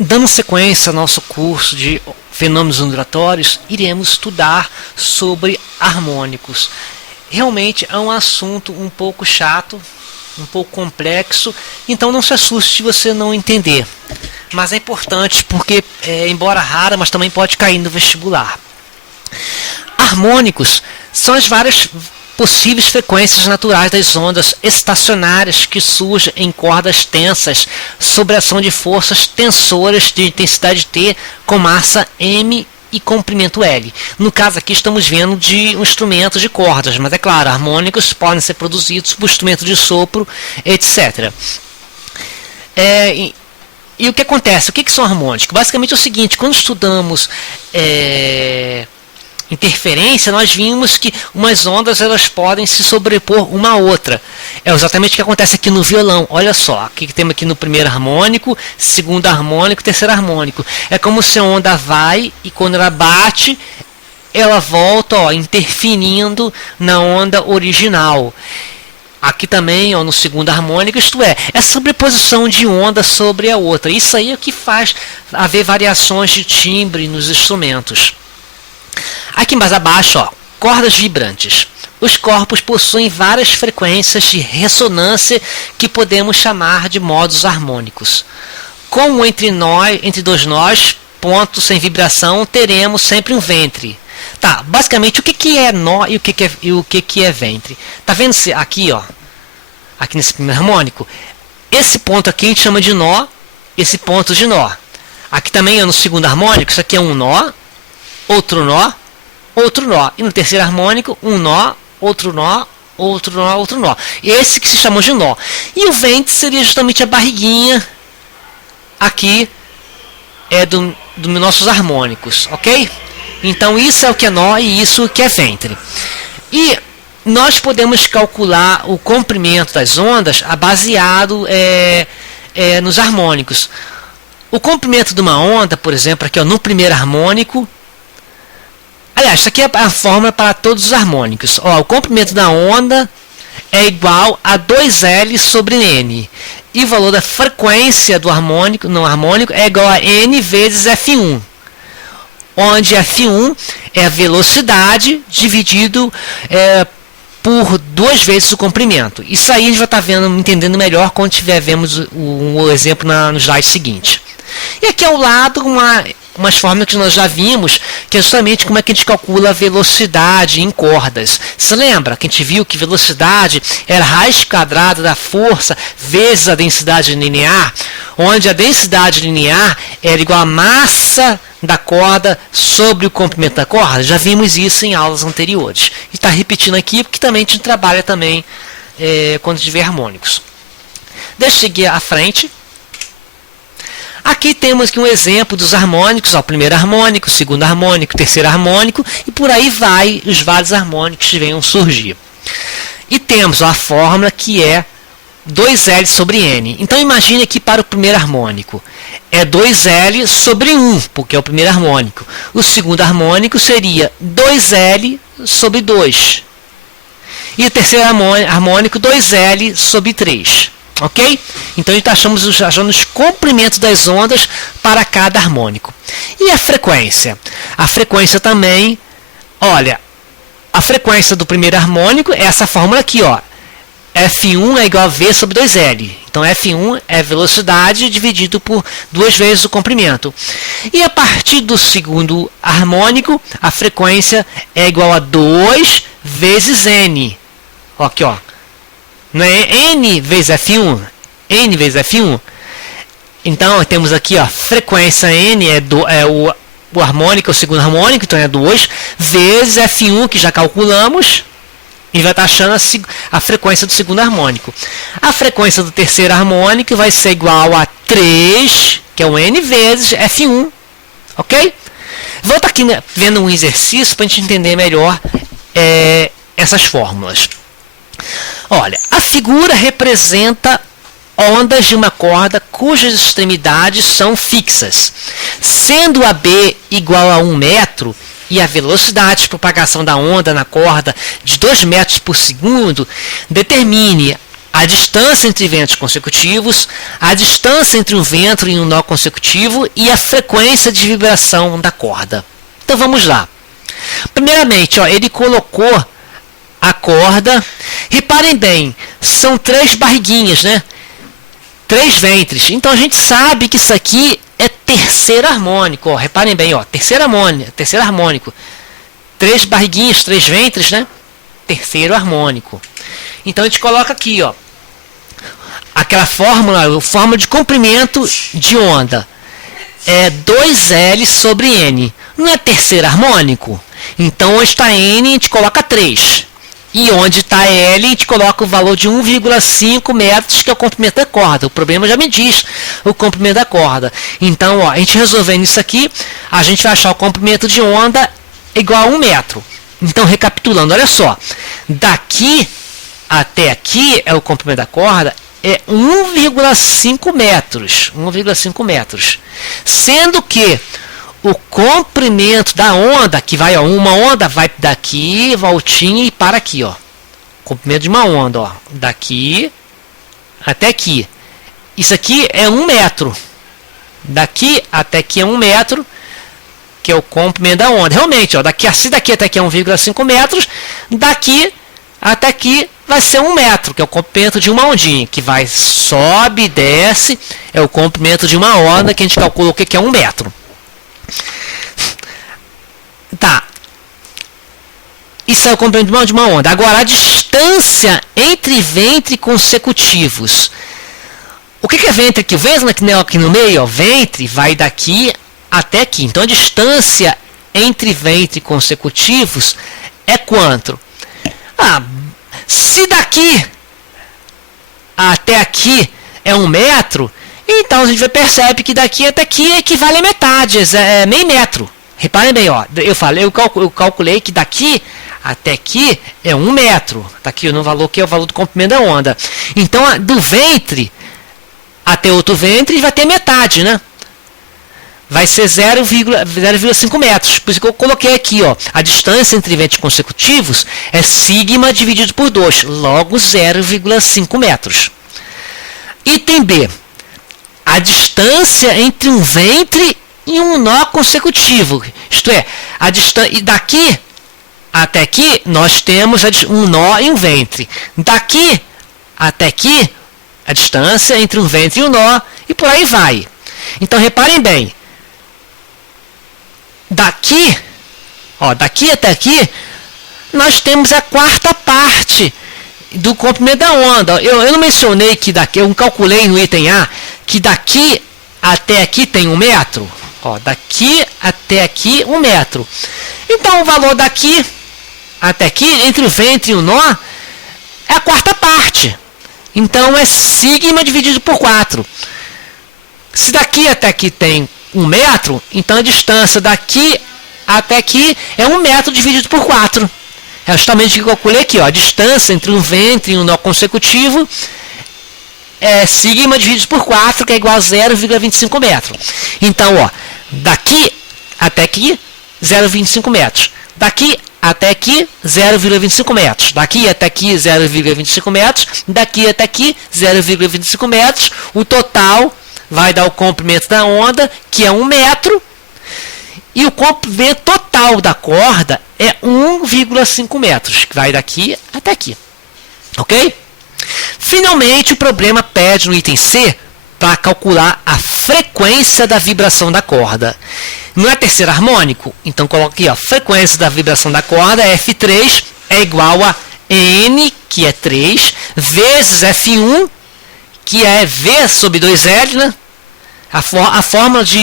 Dando sequência ao nosso curso de fenômenos ondulatórios, iremos estudar sobre harmônicos. Realmente é um assunto um pouco chato, um pouco complexo, então não se assuste se você não entender. Mas é importante porque, embora rara, mas também pode cair no vestibular. Harmônicos são as várias possíveis frequências naturais das ondas estacionárias que surgem em cordas tensas sob a ação de forças tensoras de intensidade T com massa M e comprimento L. No caso aqui estamos vendo de um instrumento de cordas, mas é claro, harmônicos podem ser produzidos por instrumento de sopro, etc. E o que acontece? O que são harmônicos? Basicamente é o seguinte, quando estudamos interferência, nós vimos que umas ondas elas podem se sobrepor uma a outra. É exatamente o que acontece aqui no violão. Olha só, o que temos aqui no primeiro harmônico, segundo harmônico, terceiro harmônico. É como se a onda vai e quando ela bate, ela volta interferindo na onda original. Aqui também, no segundo harmônico, isto é sobreposição de onda sobre a outra. Isso aí é o que faz haver variações de timbre nos instrumentos. Aqui mais abaixo, cordas vibrantes. Os corpos possuem várias frequências de ressonância que podemos chamar de modos harmônicos. Como entre dois nós, pontos sem vibração, teremos sempre um ventre. Tá, basicamente o que é nó e o que é ventre? Tá vendo aqui, aqui nesse primeiro harmônico? Esse ponto aqui a gente chama de nó, esse ponto de nó. Aqui também no segundo harmônico, isso aqui é um nó, outro nó, outro nó. E no terceiro harmônico, um nó, outro nó, outro nó, outro nó. Esse que se chama de nó. E o ventre seria justamente a barriguinha aqui dos nossos harmônicos, ok? Então isso é o que é nó e isso que é ventre. E nós podemos calcular o comprimento das ondas baseado nos harmônicos. O comprimento de uma onda, por exemplo, aqui no primeiro harmônico. Aliás, isso aqui é a fórmula para todos os harmônicos. O comprimento da onda é igual a 2L sobre N. E o valor da frequência do harmônico, no harmônico, é igual a N vezes F1. Onde F1 é a velocidade dividido por 2 vezes o comprimento. Isso aí a gente vai estar entendendo melhor quando vemos o exemplo no slide seguinte. E aqui ao lado umas fórmulas que nós já vimos, que é justamente como é que a gente calcula a velocidade em cordas. Você lembra que a gente viu que velocidade era raiz quadrada da força vezes a densidade linear, onde a densidade linear era igual à massa da corda sobre o comprimento da corda? Já vimos isso em aulas anteriores. E está repetindo aqui porque também a gente trabalha também quando tiver harmônicos. Deixa eu seguir à frente. Aqui temos aqui um exemplo dos harmônicos, o primeiro harmônico, o segundo harmônico, o terceiro harmônico, e por aí vai os vários harmônicos que venham surgir. E temos a fórmula que é 2L sobre N. Então imagine aqui para o primeiro harmônico. É 2L sobre 1, porque é o primeiro harmônico. O segundo harmônico seria 2L sobre 2. E o terceiro harmônico, 2L sobre 3. Ok? Então a gente está achando os comprimentos das ondas para cada harmônico. E a frequência? A frequência também, olha, a frequência do primeiro harmônico é essa fórmula aqui, F1 é igual a V sobre 2L. Então F1 é velocidade dividido por 2 vezes o comprimento. E a partir do segundo harmônico, a frequência é igual a 2 vezes N. Aqui, não é N vezes F1? N vezes F1. Então, temos aqui, frequência N o harmônico, o segundo harmônico, então é 2, vezes F1, que já calculamos, e vai estar achando a frequência do segundo harmônico. A frequência do terceiro harmônico vai ser igual a 3, que é o N vezes F1. Ok? Vou estar aqui vendo um exercício para a gente entender melhor essas fórmulas. Olha, a figura representa ondas de uma corda cujas extremidades são fixas. Sendo a B igual a 1 metro e a velocidade de propagação da onda na corda de 2 metros por segundo, determine a distância entre ventos consecutivos, a distância entre um vento e um nó consecutivo e a frequência de vibração da corda. Então vamos lá. Primeiramente, ó, ele colocou a corda. Reparem bem, são 3 barriguinhas, né? 3 ventres. Então a gente sabe que isso aqui é terceiro harmônico. Ó, reparem bem, ó, terceiro harmônico. 3 barriguinhas, 3 ventres, né? Terceiro harmônico. Então a gente coloca aqui, ó, aquela fórmula, de comprimento de onda é 2L sobre N. Não é terceiro harmônico? Então onde está N a gente coloca 3. E onde está L a gente coloca o valor de 1,5 metros, que é o comprimento da corda. O problema já me diz o comprimento da corda. Então, ó, a gente resolvendo isso aqui, a gente vai achar o comprimento de onda igual a 1 metro. Então, recapitulando, olha só. Daqui até aqui é o comprimento da corda, é 1,5 metros. 1,5 metros. Sendo que o comprimento da onda, que vai, ó, uma onda vai daqui, voltinha e para aqui, ó. Comprimento de uma onda, ó, daqui até aqui. Isso aqui é 1 metro. Daqui até aqui é 1 metro, que é o comprimento da onda. Realmente, ó, se daqui até aqui é 1,5 metros, daqui até aqui vai ser 1 metro, que é o comprimento de uma ondinha, que vai, sobe e desce, é o comprimento de uma onda, que a gente calculou que é 1 metro. Tá. Isso é o comprimento de uma onda. Agora, a distância entre ventre consecutivos. O que é ventre aqui? O ventre aqui no meio, ó, ventre vai daqui até aqui. Então, a distância entre ventre consecutivos é quanto? Se daqui até aqui é 1 metro, então a gente percebe que daqui até aqui equivale a metade, é meio metro. Reparem bem, ó, eu calculei que daqui até aqui é 1 metro. Está aqui no valor que é o valor do comprimento da onda. Então, do ventre até outro ventre vai ter metade, né? Vai ser 0,5 metros. Por isso que eu coloquei aqui, ó, a distância entre ventres consecutivos é sigma dividido por 2, logo 0,5 metros. Item B. A distância entre um ventre e um nó consecutivo. Isto é, a distância. E daqui até aqui nós temos um nó e um ventre. Daqui até aqui, a distância entre um ventre e um nó, e por aí vai. Então reparem bem. Daqui até aqui, nós temos a 4ª parte do comprimento da onda. Eu não mencionei que daqui, eu calculei no item A, que daqui até aqui tem 1 metro. Ó, daqui até aqui 1 metro. Então o valor daqui até aqui, entre o ventre e o nó, é a 4ª parte. Então é sigma dividido por 4. Se daqui até aqui tem 1 metro, então a distância daqui até aqui é 1 metro dividido por 4. É justamente o que eu calculei aqui, ó, a distância entre um ventre e um nó consecutivo é sigma dividido por 4, que é igual a 0,25 metros. Então, ó, daqui até aqui, 0,25 metros. Daqui até aqui, 0,25 metros. Daqui até aqui, 0,25 metros. Daqui até aqui, 0,25 metros. O total vai dar o comprimento da onda, que é 1 metro. E o comprimento total da corda é 1,5 metros, que vai daqui até aqui. Ok? Finalmente, o problema pede no item C para calcular a frequência da vibração da corda. Não é terceiro harmônico? Então, coloca aqui, ó, frequência da vibração da corda, F3, é igual a N, que é 3, vezes F1, que é V sobre 2L, né? A fórmula de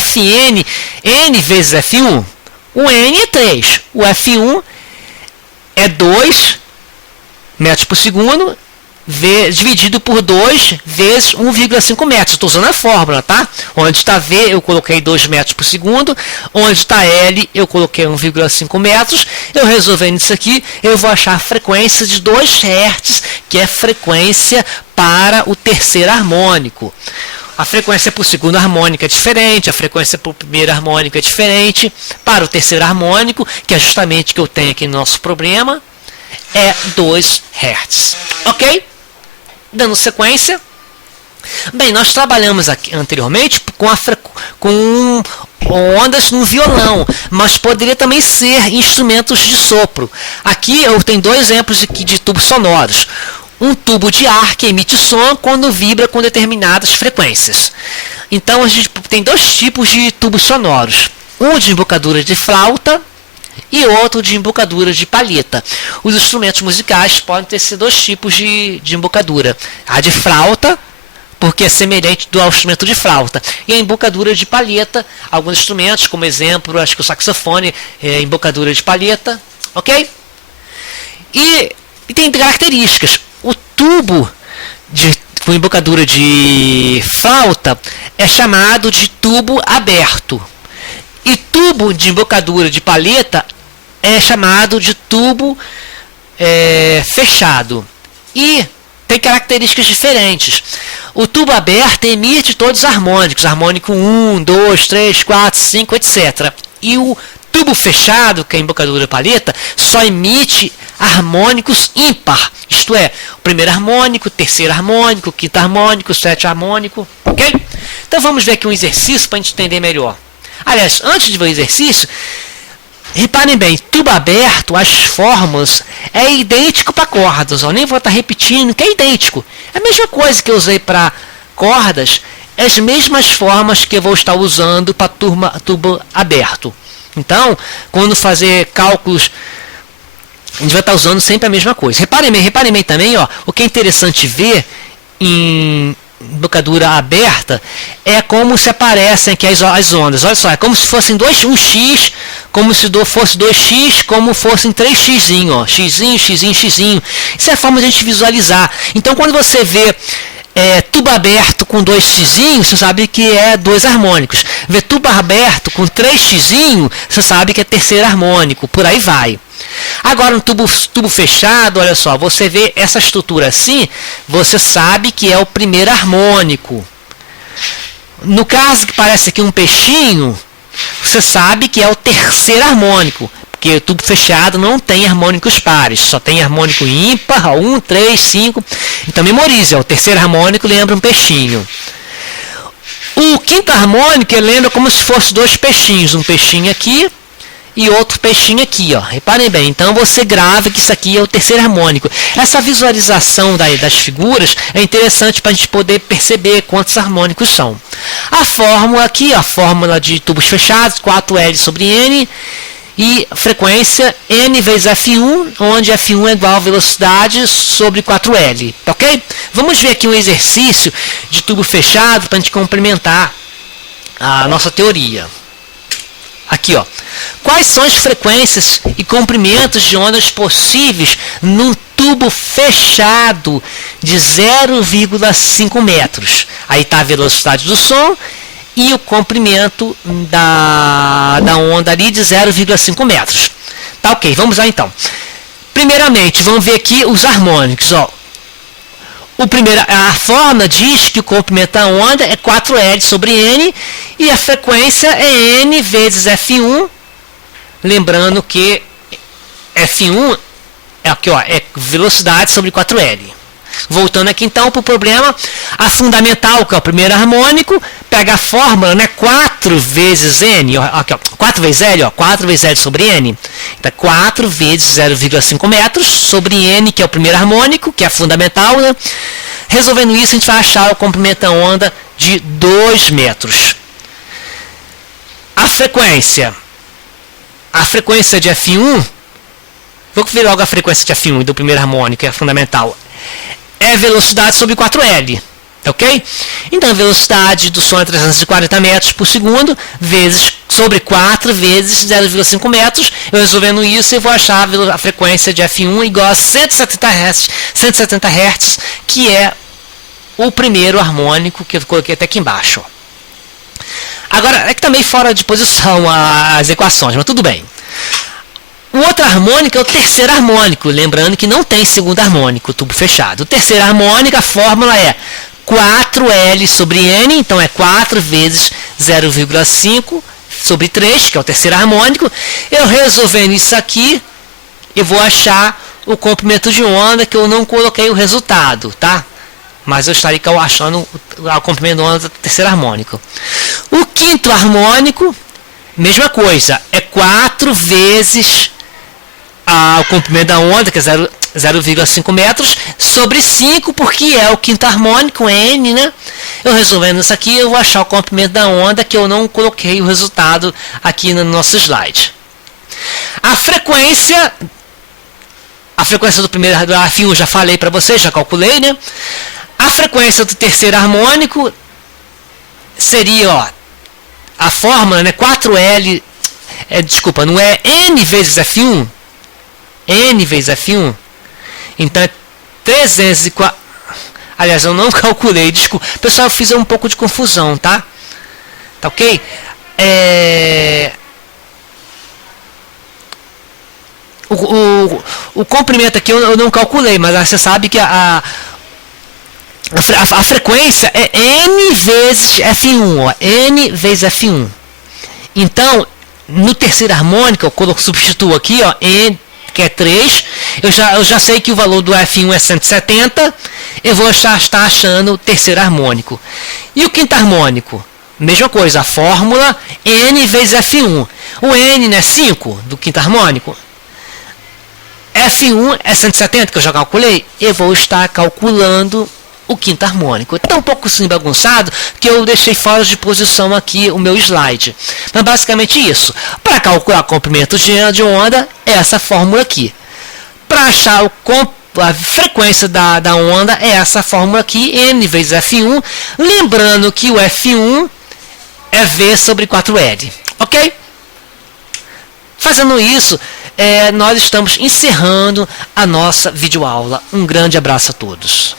Fn, N vezes F1, o N é 3, o F1 é 2 metros por segundo, dividido por 2 vezes 1,5 metros. Estou usando a fórmula, tá? Onde está V, eu coloquei 2 metros por segundo. Onde está L, eu coloquei 1,5 metros. Eu resolvendo isso aqui, eu vou achar a frequência de 2 Hz, que é frequência para o terceiro harmônico. A frequência por segundo harmônico é diferente, a frequência por primeiro harmônico é diferente. Para o terceiro harmônico, que é justamente o que eu tenho aqui no nosso problema, é 2 Hz. Ok? Dando sequência, bem, nós trabalhamos aqui anteriormente com ondas no violão, mas poderia também ser instrumentos de sopro. Aqui eu tenho dois exemplos de tubos sonoros. Um tubo de ar que emite som quando vibra com determinadas frequências. Então a gente tem dois tipos de tubos sonoros. Um de embocadura de flauta e outro de embocadura de palheta. Os instrumentos musicais podem ter dois tipos de embocadura. A de flauta, porque é semelhante ao instrumento de flauta. E a embocadura de palheta, alguns instrumentos, como exemplo, acho que o saxofone é embocadura de palheta. Ok? E tem características. O tubo com embocadura de flauta é chamado de tubo aberto. E tubo de embocadura de palheta é chamado de tubo fechado. E tem características diferentes. O tubo aberto emite todos os harmônicos. Harmônico 1, 2, 3, 4, 5, etc. E o tubo fechado, que é a embocadura de palheta, só emite harmônicos ímpar. Isto é, o primeiro harmônico, o terceiro harmônico, o quinto harmônico, o sétimo harmônico. Ok? Então vamos ver aqui um exercício para a gente entender melhor. Aliás, antes de ver o exercício, reparem bem, tubo aberto, as fórmulas é idêntico para cordas. Eu nem vou estar repetindo, que é idêntico. É a mesma coisa que eu usei para cordas, é as mesmas formas que eu vou estar usando para tubo aberto. Então, quando fazer cálculos, a gente vai estar usando sempre a mesma coisa. Reparem bem também, ó, o que é interessante ver em embocadura aberta é como se aparecem aqui as ondas. Olha só, é como se fossem um x, como se fosse 2x, como fossem 3x, ó, xzinho, xzinho, xzinho. Isso é a forma de a gente visualizar. Então, quando você vê tubo aberto com 2x, você sabe que é dois harmônicos. Vê tubo aberto com 3x, você sabe que é terceiro harmônico. Por aí vai. Agora, um tubo fechado, olha só, você vê essa estrutura assim, você sabe que é o primeiro harmônico. No caso que parece aqui um peixinho, você sabe que é o terceiro harmônico, porque o tubo fechado não tem harmônicos pares, só tem harmônico ímpar, 1, 3, 5. Então memorize, o terceiro harmônico lembra um peixinho. O quinto harmônico lembra como se fosse dois peixinhos, um peixinho aqui e outro peixinho aqui, ó. Reparem bem, então você grava que isso aqui é o terceiro harmônico. Essa visualização das figuras é interessante para a gente poder perceber quantos harmônicos são. A fórmula aqui, a fórmula de tubos fechados, 4L sobre N, e frequência N vezes F1, onde F1 é igual a velocidade sobre 4L, ok? Vamos ver aqui um exercício de tubo fechado para a gente complementar a nossa teoria. Aqui, ó. Quais são as frequências e comprimentos de ondas possíveis num tubo fechado de 0,5 metros? Aí está a velocidade do som e o comprimento da onda ali de 0,5 metros. Tá ok, vamos lá então. Primeiramente, vamos ver aqui os harmônicos. Ó. A fórmula diz que o comprimento da onda é 4L sobre N e a frequência é N vezes F1. Lembrando que F1 é, aqui, ó, é velocidade sobre 4L. Voltando aqui então para o problema, a fundamental, que é o primeiro harmônico, pega a fórmula, né, 4 vezes N, ó, aqui, ó, 4 vezes L, ó, 4 vezes L sobre N. Então 4 vezes 0,5 metros sobre N, que é o primeiro harmônico, que é a fundamental. Né? Resolvendo isso, a gente vai achar o comprimento da onda de 2 metros. A frequência de F1, vou ver logo a frequência de F1 do primeiro harmônico, que é a fundamental, é velocidade sobre 4L, ok? Então a velocidade do som é 340 metros por segundo, vezes sobre 4 vezes 0,5 metros. Eu resolvendo isso, eu vou achar a frequência de F1 igual a 170 Hz, que é o primeiro harmônico que eu coloquei até aqui embaixo. Agora, é que está meio fora de posição as equações, mas tudo bem. O outro harmônico é o terceiro harmônico, lembrando que não tem segundo harmônico, tubo fechado. O terceiro harmônico, a fórmula é 4L sobre N, então é 4 vezes 0,5 sobre 3, que é o terceiro harmônico. Eu resolvendo isso aqui, eu vou achar o comprimento de onda, que eu não coloquei o resultado, tá? mas eu estaria achando o comprimento da onda do terceiro harmônico. O quinto harmônico, mesma coisa, é 4 vezes o comprimento da onda, que é 0,5 metros, sobre 5, porque é o quinto harmônico, N, né? Eu resolvendo isso aqui, eu vou achar o comprimento da onda, que eu não coloquei o resultado aqui no nosso slide. A frequência do primeiro do F1 já falei para vocês, já calculei, né? A frequência do terceiro harmônico seria, ó, a fórmula, né? 4L, desculpa, não é N vezes F1? N vezes F1? Então é 304. Aliás, eu não calculei, desculpa. Pessoal, eu fiz um pouco de confusão, tá? Tá ok? O comprimento aqui eu não calculei, mas você sabe que a frequência é N vezes F1, ó, N vezes F1. Então, no terceiro harmônico, eu substituo aqui, ó, N, que é 3, eu já sei que o valor do F1 é 170, eu vou estar achando o terceiro harmônico. E o quinto harmônico? Mesma coisa, a fórmula N vezes F1. O N, né, 5 do quinto harmônico. F1 é 170, que eu já calculei, eu vou estar calculando o quinto harmônico. Está um pouco assim bagunçado, que eu deixei fora de posição aqui o meu slide. Mas basicamente isso. Para calcular o comprimento de onda, é essa fórmula aqui. Para achar a frequência da onda, é essa fórmula aqui, N vezes F1. Lembrando que o F1 é V sobre 4L. Ok? Fazendo isso, nós estamos encerrando a nossa videoaula. Um grande abraço a todos.